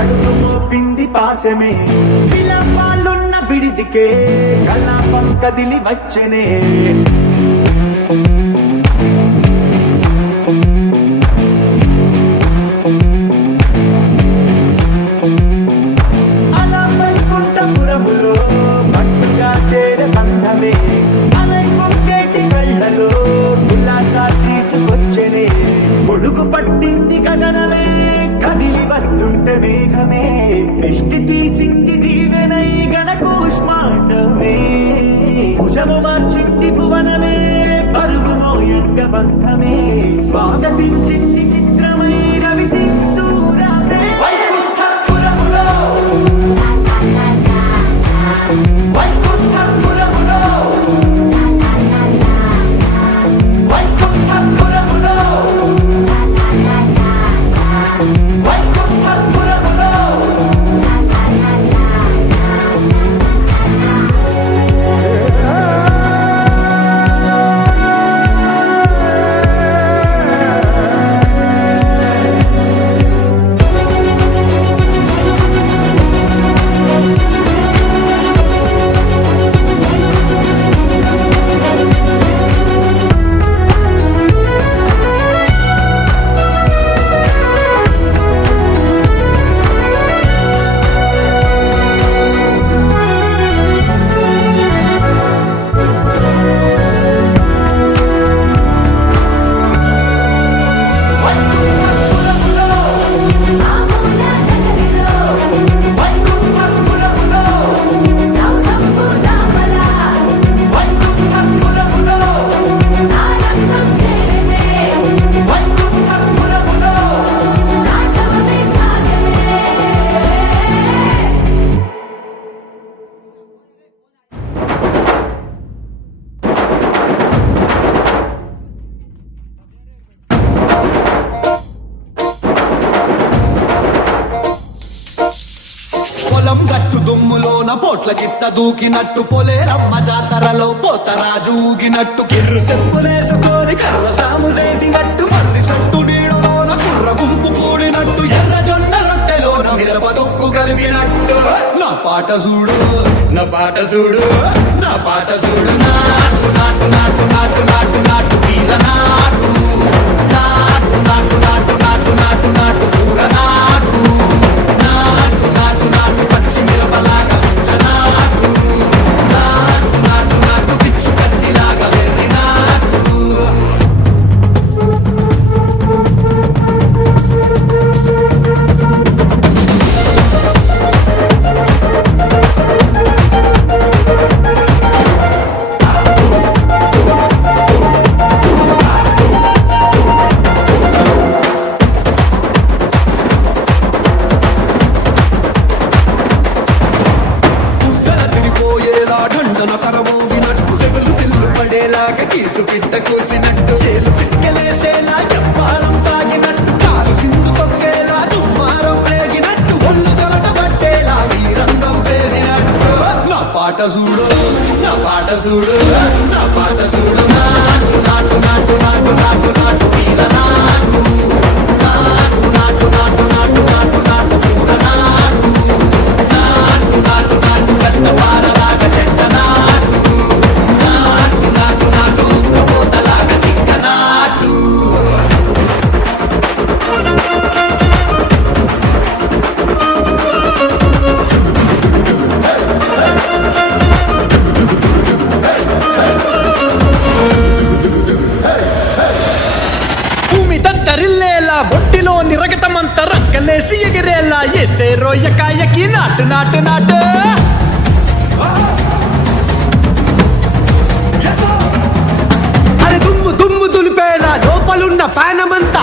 అడుగు మోపింది పాశమే విలాపాలున్న విడిదికే కలాపం కదిలి వచ్చనే అలా వైకుంఠపురములో పట్టుగా చేరే బంధమే అలై పొంగేటి కళ్ళలో ఉల్లాసా తీసుకొచ్చనే ముడుగు పట్టింది గగనమే కదిలి వస్తుంటే మేఘమే దృష్టి తీసింది దీవెనై గణకూష్మాండమే భుజము మార్చింది భువనమే పరుగు మోయంగ బంధమే స్వాగతించింది చిత్రమై రవి సింధూరమే వైకుంఠపురములో వైకుంఠపురములో వైకుంఠపురములో వైకుంఠపురములో గట్టు దుమ్ములోన పోట్ల చిట్ట దూకినట్టు పొలేరమ్మ జాతరలో పోతరాజు ఊగినట్టు కిర్రు చెప్పులేసుకొని కర్ర సాము చేసినట్టు మర్రి సొట్టు నీళ్ళలోన కుర్ర గుంపు కూడినట్టు ఎర్ర జొన్న రొట్టెలోన మిరప దొక్కు కలిపినట్టు నా పాట చూడు నా పాట చూడు నా పాట చూడు నాటు నాటు నాటు నాటు నాటు నాటు తీర నాటు నాటు నాటు నాటు నాటు నాటు నాటు కూర నాటు నాటు నాటు నాటు పచ్చి మిరపలాగా నాటు నాటు నాటు నాటు పిచ్చు కత్తిలాగా వెర్రి నాటు కీసు పిట్ట కూసినట్టు చేలు సిక్కలేసేలా చెప్పాలం సాగినట్టు కాలు సింధు తొక్కేలా దుమ్మారం రేగినట్టు ఒళ్ళు చొరట పట్టేలా ఈ రంగం చేసినట్టు నా పాట చూడు నా పాట చూడు నా పాట చూడు నాటు నాటు నాటు నాటు నాటు నాటు వీర నాటు నాటు నాటు నాటు నాటు నాటు నాటు కూర నాటు నాటు నాటు నాటు పెద్ద పారలాగా చెట్ట నాటు నాటు నాటు నాటు లోని రగతమంతా రంకలేసి ఎగిరేలా ఎసే రోయకాయకి నాటు నాటు నాటు అరే దుమ్ము దుమ్ము దులిపేలా లోపలున్న పానమంతా